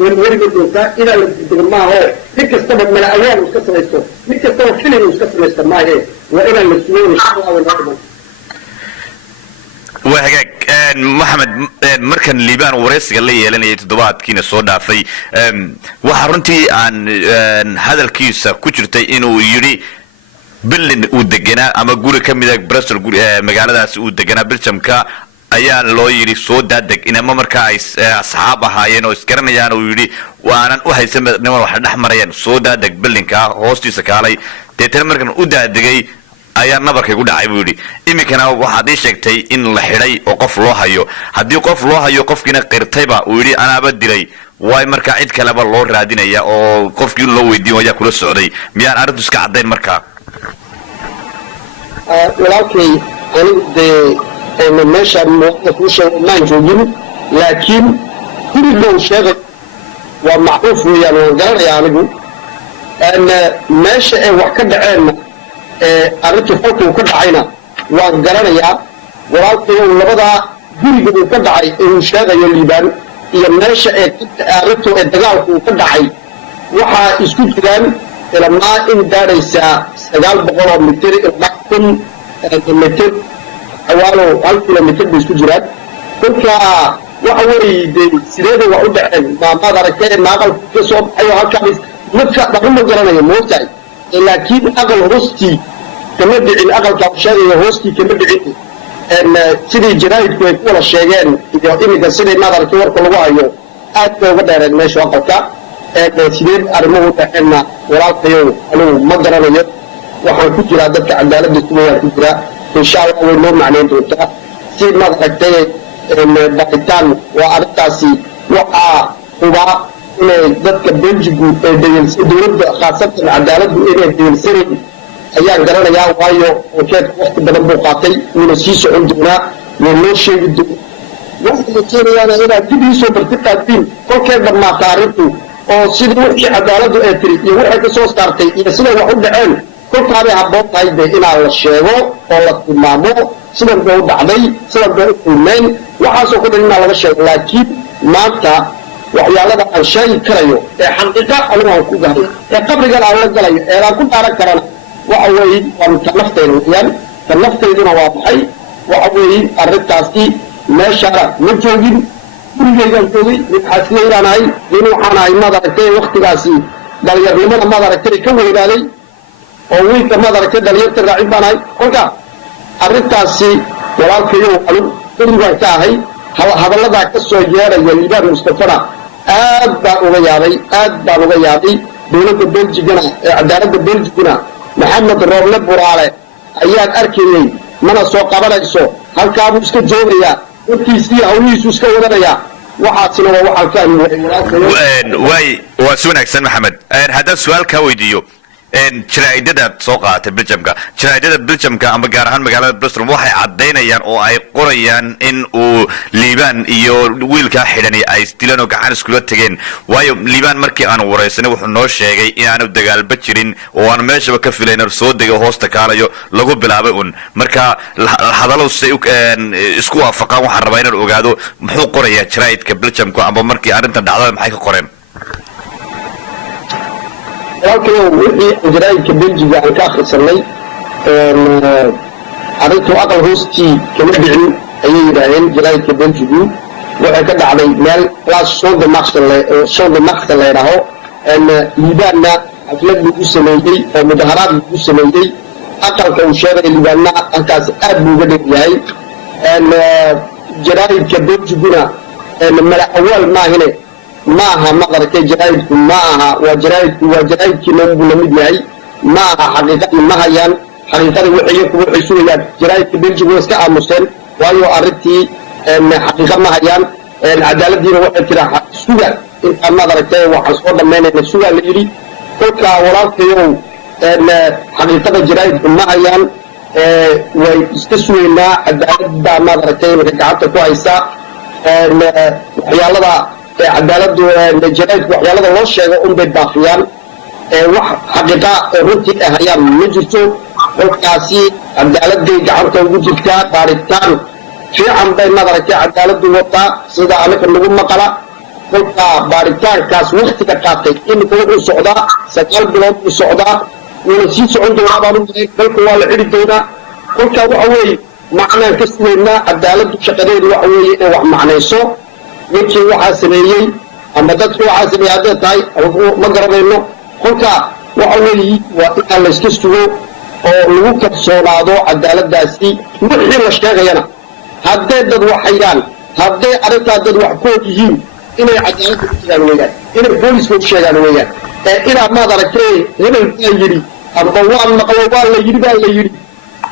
wayna warima doontaa inaa la degdego maaho nin kastaba mala awaal iska samaysto nin kastaba filin iska samaysta maahe waa inaan la sugo insha allah wayna dhiman وهجاك محمد مركن ليبان ورئيس قال لي لأن يتدبات كينا صودا في وحرنتي عن هذا الكيس كترتي إنه يري بلن ودجنا أما قول كم ذاك برسل مقالة ودجنا بلشمكا ayaan loo yiri soo daadeg inama markaa ay asxaab ahaayeen oo isgaranayaan oo yiri waanan u haysanay wax dhex marayeen soo daadeg bilinka hoostiisa kaalay deetan markan u daadegay ayaa nabarkay ku dhacay buu yiri imikana waxaad ii sheegtay in la xidhay oo qof loo hayo haddii qof loo hayo qofkiina qirtayba uu yiri anaaba dilay way markaa cid kaleba loo raadinaya oo qofkii loo weydiin ayaa kula socday miyaan arrintu iska caddayn markaa walaalkay anigu meesha kuusha maan joogin laakiin guriga uu sheegay waa macruuf weeyaan waan garanaya anigu meesha ay wax ka dhaceenna arrintii falka uu ka dhacayna waan garanayaa walaalkayo labadaa guriga uu ka dhacay ee uu sheegayo liibaan iyo meesha arrintu ee dagaalku uu ka dhacay waxaa isku jiraan ilmaa in gaadhaysaa 900 mitir ilaa 1000 mitir حوالي 1 كيلومتر بيسكو جراد كلها وحوالي سيدة وعودة ما دركتين ما أقل كسب أيها هالكامس متى بقوم جرانا موتاي لكن أقل هوستي كمدعي أقل كابشاري هوستي كمدعي إن سيدي جرايد كويك ولا شيئين إذا إمك سيدي ما دركتين كل واحد أتى وقدر المشي أقل كا سيدي أرموه تحنا ولا تيو أنا ما جرانا وحن كجرا دك عدالة دستورية كجرا إن شاء الله ونور معنين دوتا سيد ما ذكرتي باقتان وأرتاسي وقع هو إن ذاتك بلجيكو دولة خاصة العدالة إن ديلسري أيام قرانا يا وايو وكيف وقت بلنبو قاتل من السيسو عندنا من نوشي بدو وقت يتيني أنا إلا جديسو برتقى الدين كل كيف لما تعرفه وسيد وحي عدالة إتري يوحي كسوس تارتي يسينا وحود عين كل هذا عبود هايبه إلى الشيء والله تمامه سبب ده بعدي سبب ده كلمين وحاسو كده إن على الشيء لكن ما تا وحياله الشيء كريو حقيقة أنا ما أقول ده قبل قال على الجلاء أنا كنت أرى كرنا وأوي ومتنفتين يعني تنفتين واضحي وأوي الرتاسي ما شاء نجوين كل جيل جوي نحسين أنا هاي لأنه أنا هاي ما دركتي وقت قاسي ده يرمينا ما دركتي كم ويلالي oo wiilka madarka dhalinyarta raacin baan ahay kolka arrintaasi walaalkayo alu guriga ka ahay hadallada ka soo yeeraya liibaan mustafana aad baan uga yaabay dowladda Belgium ee cadaaladda Belgium Maxamed Roble Buraale ayaan arkayay mana soo qabanayso halkaa buu iska joogaya intiisii hawlihiisu iska wadanaya waxaasina waa waxa ka way waa wanaagsan Maxamed haddaan su'aal ka weydiiyo jaraa'idada soo qaatay Belgiumka ama gaar ahaan magaalada Brussels waxay cadeynayaan oo ay qorayaan in uu liibaan iyo wiilka xidhani ay dilaan oo gacan isku tageen waayo liibaan markii aan wareysanay wuxuu noo sheegay in aanu dagaalba jirin oo aan meeshaba ka filayno soo dego hoosta kaalayo lagu bilaabay marka hadallo si isku waafaqaan waxa rabaa inaan ogaado muxuu qorayaa jaraa'idka Belgiumka ama markii arrintan dhacday maxay ka qoreen halkii wixii jaraa'idka Belgiga aan ka akhrisanay arrintu aqal hoostii kama dhicin ayay yiraahdeen jaraa'idka Belgigu waxay ka dhacday meel class sonde maxsal leedaho liibaanna xaflad lagu sameeyey oo mudaharaad lagu sameeyey aqalka uu sheegay liibaanna halkaas aad buu uga dheeryahay jaraa'idka Belgiguna mala awal maahine maaha maqarkay jaraa'idku maaha waa jaraa'idkii loogu lamid yahay maaha xaqiiqadii ma hayaan xaqiiqadii waxay ku xisuyaan jaraa'idka Belgium iska aamuseen waayo arrintii xaqiiqad ma hayaan cadaaladiina waxay tiraa suga inta maqarkay waxa soo dhameynayna suga la yiri kolka walaalkayow xaqiiqada jaraa'idku ma hayaan way iska sugeynaa cadaaladda maqarkay gacanta ku haysa waxyaalada cadaaladdu jaraa'idku waxyaalada loo sheego bay baafiyaan wax xaqiiqa runtii hayaan ma jirto kolkaasi cadaaladday gacanta ugu jirtaa baaritaan fiican bay madaragtay cadaaladdu wataa sida anaga lagu maqala kolka baaritaankaas waqtiga qaatay imika wuxuu socdaa 9 bilood uu socdaa wuuna sii socon doonaa baan u kolka waa la xidhi doonaa kolka waxa weeye macnaan ka sugaynaa cadaaladdu shaqadeedu waxa weeye inay wax macnayso ninkii waxaa sameeyey ama dadku waxaa sameeyey hadday tahay ma garanayno kolka waxa weeye waa inaan la iska sugo oo lagu kalsoonaado cadaaladdaasi wixii la sheegayana hadday dad waxayaan hadday arrintaa dad wax ku og yihiin inay cadaaladda u sheegaan weeyaan inay booliska u sheegaan weeyaan inaa maad aragtay hebel baa yidhi amba waa maqlo waa la yidhi baa la yidhi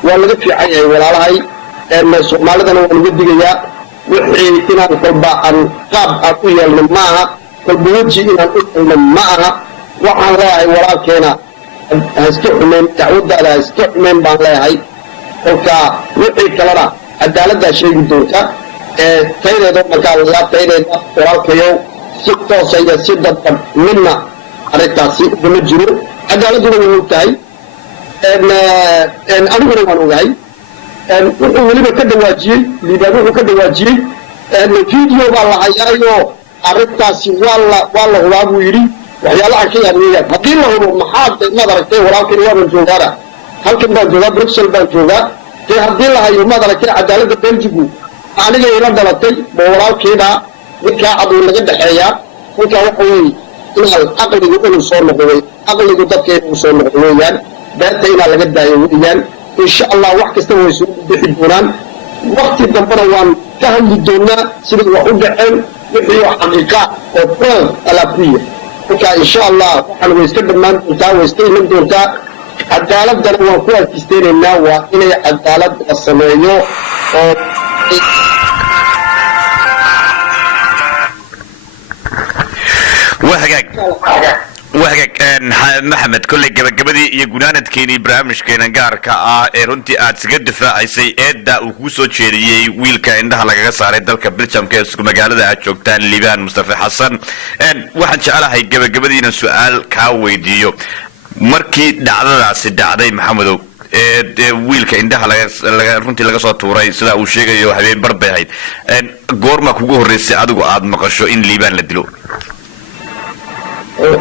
waa laga fiican yahay walaalahay soomaalidana waan uga digayaa wixii inaan kolba aan qaab aan u yeelno ma aha kolba weji inaan u yeelno ma aha waxaan leeyahay walaalkeena ha iska xumeyn dacwaddaada ha iska xumeyn baan leeyahay kolka wixii kalena cadaaladdaa sheegi doonta taydeeda markaa layaa taydeeda walaalkayow si toosayda si dadban midna arrintaasi ugama jiro cadaaladduna way og tahay aniguna waan ogahay wuxuu weliba ka dhawaajiyey liibaan wuxuu ka dhawaajiyey video baa la hayaayo arrintaasi waa la hubaa buu yidhi waxyaalaha ka yaab weeyaan haddii la hubo maxaad maad aragtay walaalkan waaban joogaana halkan baan joogaa bruxelles baan joogaa dee haddii la hayo maad aragtay cadaaladda belgigu aniga ila dhalatay ma walaalkeeda ninkaa caduu naga dhexeeyaa kolkaa waxa weeye inaan caqligu inuu soo noqdo wey caqligu dadka inuu soo noqdo weeyaan beenta inaa laga daayo weeyaan insha allah wax kastaba way soo bixi doonaan wakti dambena waan ka hadli doonaa siday wax u dhaceen wixii xaqiiqa oo proof alaakuya kolkaa insha allah waxaan way iska dhammaan doontaa way iska iman doontaa cadaaladdana waan ku adkaysteynayna waa inay cadaalad la sameeyo oo وهاك محمد كل جبدي يجونان تكيني برامج كنا جارك رنتي أتسجد فايسي إدا وكوسو تشيري ويلك عندها لقى صار دلك برشام كيس مجال ده أشوكتان ليبان مصطفى حسن واحد شغله هاي جبدي نسؤال كاوي ديو مركي دعدي محمدو wiilka indhaha runtii laga soo tuuray sida uu sheegayo habeen barbay ahayd goorma kugu horeysay adigu aad maqasho in liibaan la dilo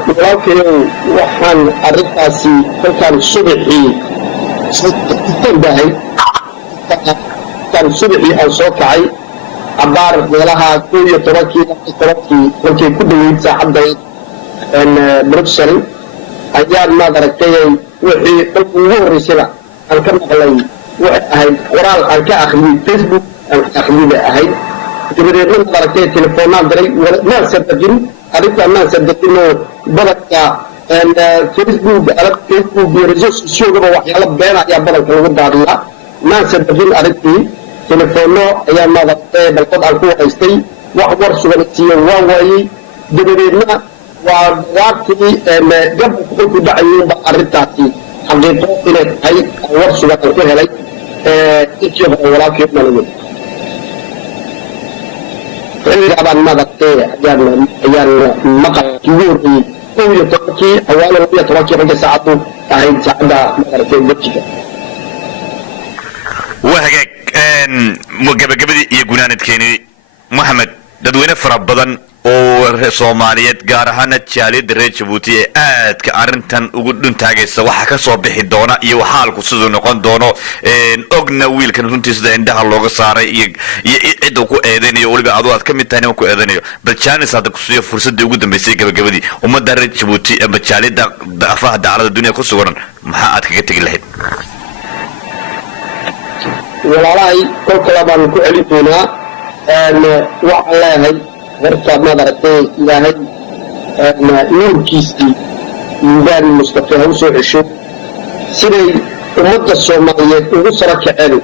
walaalkayow waxaan arrintaasi kolkaan subaxii aan soo kacay cabaar meelaha 11 markay ku dhaweyd saacadday bruxelles ayaan maad aragtay wixii ugu horeysayba aan ka maqlay waxay ahayd qoraal aan ka akhriyey facebook aan ka akhriyey ahayd dabadeedna maad aragtay telefoonaan diray maan sadaqin arrintaa maan sadaqinoo badanka facebook iyo research sociogaba waxyaalo been ayaa badanka lagu daadiyaa maan sadaqin arrintii telefoonno ayaa maad aragtay balqod aan ku haystay wax war sugan siiyo waa waayey dabadeedna waa dhawaaqtii gabalku kolkuu dhacayeenba arrintaasi xaqiiqo inay tahay war sugan aan ku helay intii hore walaalkii malawey xilligaabaan maadagtay ayaan maqalkii ugu horreeyey 11 hawaalo 12 ragga saacadu ahayd saacadda maaragtay belgiga wahagaag gabagabadii iyo gunaanadkeeni maxamed dadweyne fara badan oo Soomaaliyeed gaar ahaan jaaliyada reer Djibouti ee aadka arintan ugu dhuntaagaysa waxa ka soo bixi doona iyo xaalku sidoo noqon doono ogna wiilkan runtiisa indhaha looga saaray iyo cid uu ku eedeynayo waliba aad ka mid tahay ku eedeynayo bal chance hada ku siiyo fursadii ugu dambeysay gabagabadii ummadda reer Djibouti ee jaaliyada daafaha dacalada dunyada ku sugan maxaa aad kaga tagi lahayd walaalahay kolka labaan ku celin doonaa waxaan leeyahay horta maad aragtay ilaahay nuurkiisii liibaan mustafa ha u soo cesho siday ummadda Soomaaliyeed ugu sara kaceen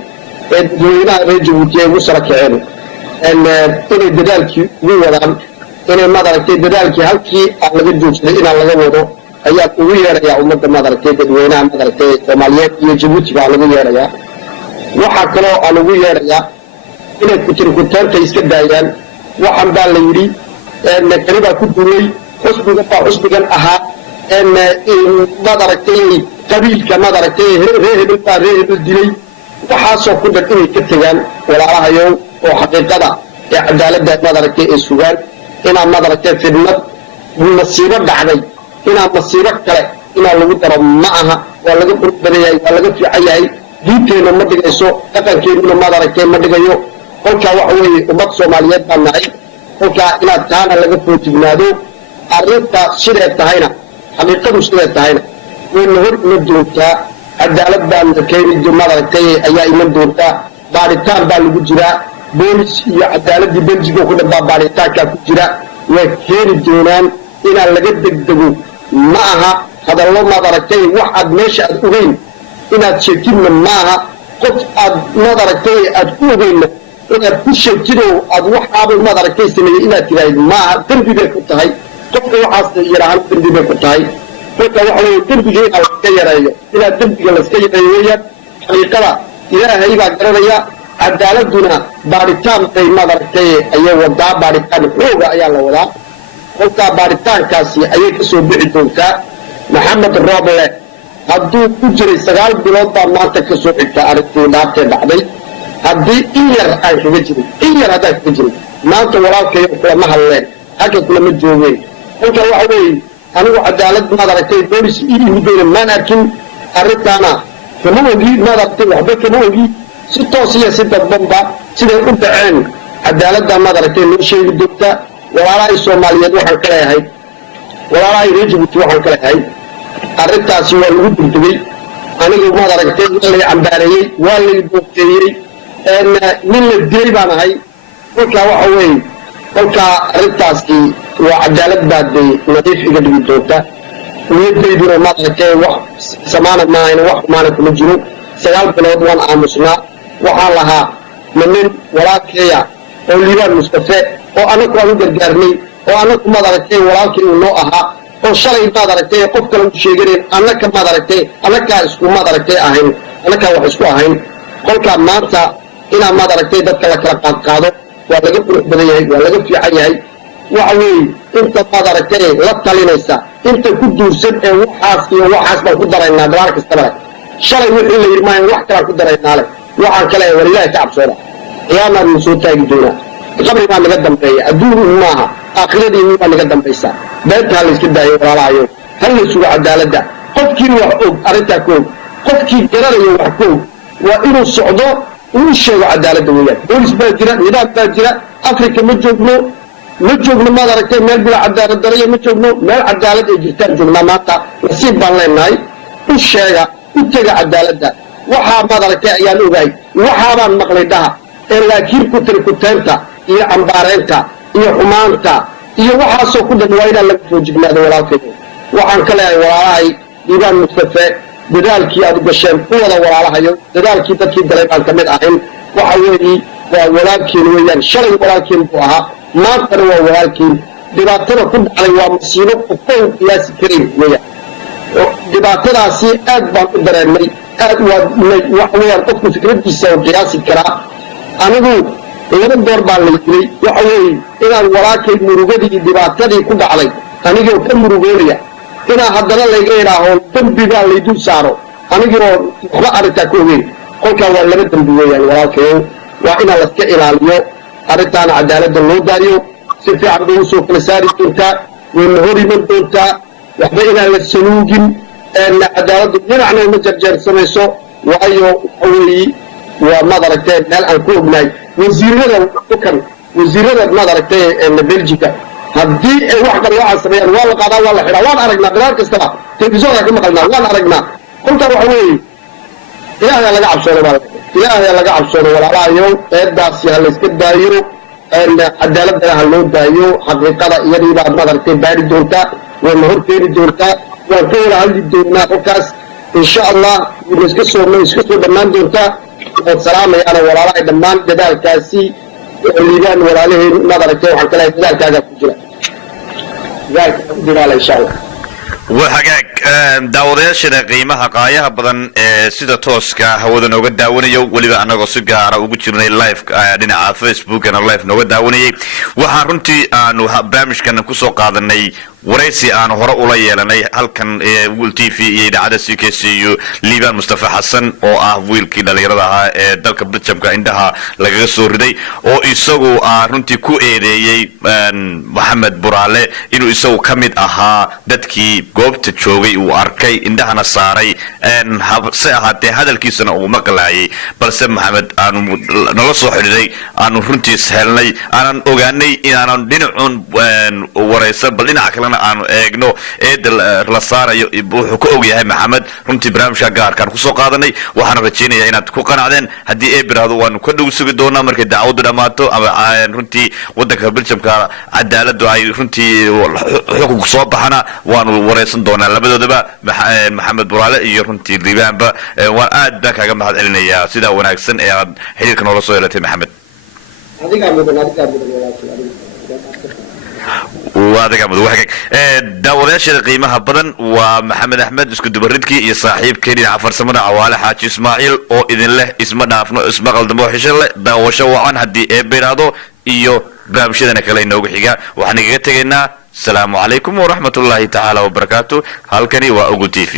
ee dadweynaha reer Djibouti ugu sara kaceen inay dadaalkii ugu wadaan inay maad aragtay dadaalkii halkii aan laga joogsaday inaan laga wado ayaa ugu yeerayaa ummadda maad aragtay dadweynaha maad aragtay Soomaaliyeed iyo Djibouti baa lagu yeerayaa waxaa kaloo aan ugu yeerayaa inay kutirkutaanta iska daayaan waxaan baa la yidhi kani baa ku duulay xusbigan ahaa maad aragtay qabiilka maad aragtay reer hebel baa reer hebel dilay waxaasoo ku dhan inay ka tegaan walaalahayow oo xaqiiqada ee cadaaladda maad aragtay ay sugaan inaan maad aragtay fidnad masiibo dhacday inaan masiibo kale inaan lagu daro ma aha waa laga qurux badan yahay waa laga fiican yahay diinteena ma dhigayso dhaqankeennuna maad aragtay ma dhigayo kolkaa waxa weeye ummad soomaaliyeed baan nahay kolkaa inaad taana laga foojignaado arrinta sideed tahayna xaqiiqadu sideed tahayna wayna hor iman doontaa cadaalad baana keeni maad aragtay ayaa iman doontaa baaritaan baa lagu jiraa boolis iyo cadaaladii beljiga ku dhanbaa baaritaankaa ku jira way keeni doonaan inaan laga degdego ma aha hadallo maad aragtay wax aad meesha aad ogeyn inaad sheegtidna ma aha qof aad maad aragtay aad ku ogeynna inaad ku sheegtidoo aad waxaaba maad aragtay sameeyey inaad tiraahid ma aha dembi bay ku tahay qofka waxaas yidhaahan dembi bay ku tahay kolka waxa weeye dembiga inaa laska yareeyo inaad dembiga laska yareeyo weeyaan xaqiiqada ilaahay baa garanaya cadaaladuna baaritaan bay maad aragtay ayay wadaa baaritaan xooga ayaa la wadaa kolkaa baaritaankaasi ayay ka soo bixi doontaa maxamed rooble hadduu ku jiray 9 bilood baa maanta ka soo xigta arrintii dhaabtee dhacday haddii in yar aan kaga jirin in yar haddaan kaga jirin maanta walaalkayo kulama hadleen halka kulama joogeen kolka waxa weeye anigu cadaalad maad aragtay boolis ii yimideyna maan arkin arrintaana kama ogi maad aragtay waxba kama ogi si toos iyo si dadbanba siday u dhaceen cadaaladda maad aragtay loo sheegi doontaa walaalahay soomaaliyeed waxaan ka leeyahay walaalahay reer jabuuti waxaan ka leeyahay arrintaasi waa lagu degdegay anigu maad aragtay waa lay cambaareeyey waa lay boogteeyey nin la dilay baan ahay kolkaa waxa weeye kolkaa arrintaasi waa cadaalad baad bay nadiif iga dhigi doonta niyadayduna maad aragtay wax samaana maahayn wax xumaana kuma jiro 9 bilood waan aamusnaa waxaan lahaa nin walaalkeeya oo liibaan mustafe oo anagu aan u gargaarnay oo anagu maad aragtay walaalkii uu noo ahaa oo shalay maad aragtay qof kale u sheeganeen annaka maad aragtay annakaa isku maad aragtay ahayn annakaa wax isku ahayn kolkaa maanta inaa maad aragtay dadka la kala qaadqaado waa laga qurux badan yahay waa laga fiican yahay waxa weeye inta maad aragtay la talinaysa inta ku duursan ee waxaas iyo waxaas baan ku daraynaa gadaal kastaba shalay wixii la yidhi maayo wax kalaan ku daraynaa leh waxaan kale war ilaahay ka cabsooda qiyaamaad nu soo taagi doonaa qabri baa naga dambeeya adduun maaha aakhiradiin baa naga dambaysaa beenta ha la iska daayo walaalahayo hal la sugo cadaaladda qofkii wax og arrintaa ku og qofkii garanayo wax ku og waa inuu socdo uu sheego cadaaladda weeyaan boolis baa jira nidaam baa jira afrika ma joogno maad aragtay meel bila cadaalad daraya ma joogno meel cadaalad ay jirtaan joognaa maanta nasiib baan leenahay u sheega u tega cadaaladda waxaa maad aragtay ayaan ogahay waxaabaan maqlay dhaha ee laakiin ku tiri kuteenta iyo cambaareynta iyo xumaanta iyo waxaasoo ku dhan waa inaan laga foojignaado walaalkayga waxaan ka leeyahay walaalahay diibaan mustafe dadaalkii aad u gasheen u wada walaalahayo dadaalkii dadkii dalay baan ka mid ahayn waxa weeye waa walaalkeen weeyaan shalay walaalkeen buu ahaa maantana waa walaalkeen dhibaatada ku dhacday waa masiibo qofow qiyaasi karayn weeyaan dhibaatadaasi aad baan u dareennay aad waxa weeyaan qofku fikradiisa oo qiyaasi karaa anigu 2 door baa la yidhi waxa weeye inaan walaalkay murugadii dhibaatadii ku dhacday anigoo ka murugoonaya inaa haddana layga idhaaho dembi baa laydul saaro anigoo waxba arrintaa ka ogeyn kolkaa waa 2 dembi weeyaan walaalkayow waa inaa laska ilaaliyo arrintaana cadaaladda loo daayo si fiican bay usoo kala saari doontaa wayna hor iman doontaa waxba inaan la sanuugin cadaaladdu dhinacna uma jarjeersamayso waayo waxa weeye waa maad aragtay meel aan ku ognahay wasiirada maad aragtay belgica haddii ay wax qarwaaca sameeyaan waa la qaadaa waa la xidhaa waan aragnaa bilaal kastaba telefisonka ka maqalnaa waan aragnaa kolkaa waxa weeye ilaahay laga cabsoono ilaahay laga cabsoono walaalahayo eedaasi ha layska daayo cadaaladana ha loo daayo xaqiiqada iyadii baad maad aragtay baari doontaa wayna hor keeni doontaa waan ka wada hadli doonaa kolkaas insha allah wayna iska soo dhammaan doontaa waan salaamayaana walaalahay dhammaan dadaalkaasi liibaan walaalaheen maad aragtay waxaan kalehay dadaalkaagaa ku jira dadaalkaa ku jiraala insha allah وحقاك داودياشنا قيمها قايها بدن سيدا توسكا هودا نوغا داونيو وليبا اناغو سيغارا ugu jirnay live dhinaca Facebook and live nooga daawanayay waxaan runtii aanu barnaamijkan ku soo qaadanay waraysi aan hore ula yeelanay halkan Wool TV iyo idaacada CKCU Liban Mustafa Xasan oo ah wiilkii dhalinyarada ahaa ee dalka Belgiumka indhaha lagaga soo riday oo isagu runtii ku eedeeyay Maxamed Buraale inuu isagu kamid ahaa dadkii goobta joogay uu arkay indhahana saaray se ahaatee hadalkiisana uu maqlaayay balse Maxamed aanu nala soo xidhiidhay aanu runtii helnay aanan ogaanay inaanan dhinacun waraysan bal dhinaca kalena aanu eegno eedal la saarayo wuxuu ka og yahay Maxamed runtii barnaamijka gaarkaan kusoo qaadanay waxaan rajaynayaa inaad ku qanacdeen haddii ay biraahdo waanu ka dhow sugi doonaa markay dacwadu dhamaato ama runtii wadanka Belgiumka cadaaladu ay runtii xukunku soo baxana waanu waraysan doonaa labadoodaba Maxamed Buraale iyo runtii Libanba waan aad baan kaaga mahad celinayaa sida wanaagsan ee aad xiriirka noola soo yeelatay Maxamed وهذا مدو حقك داوداش قيمها بدن ومحمد احمد اسكو دبردكي iyo saaxiibkeeni farsamada Awaale Xaaji Ismaaciil oo idin leh isma dhaafno isma qaldamo xishale daawasho wacan hadii ay biraado iyo barnaamijyadana kale inoogu xiga waxaan igaga tageynaa salaamu calaykum wa rahmatullahi ta'ala wa barakaatuh halkani waa Ugu TV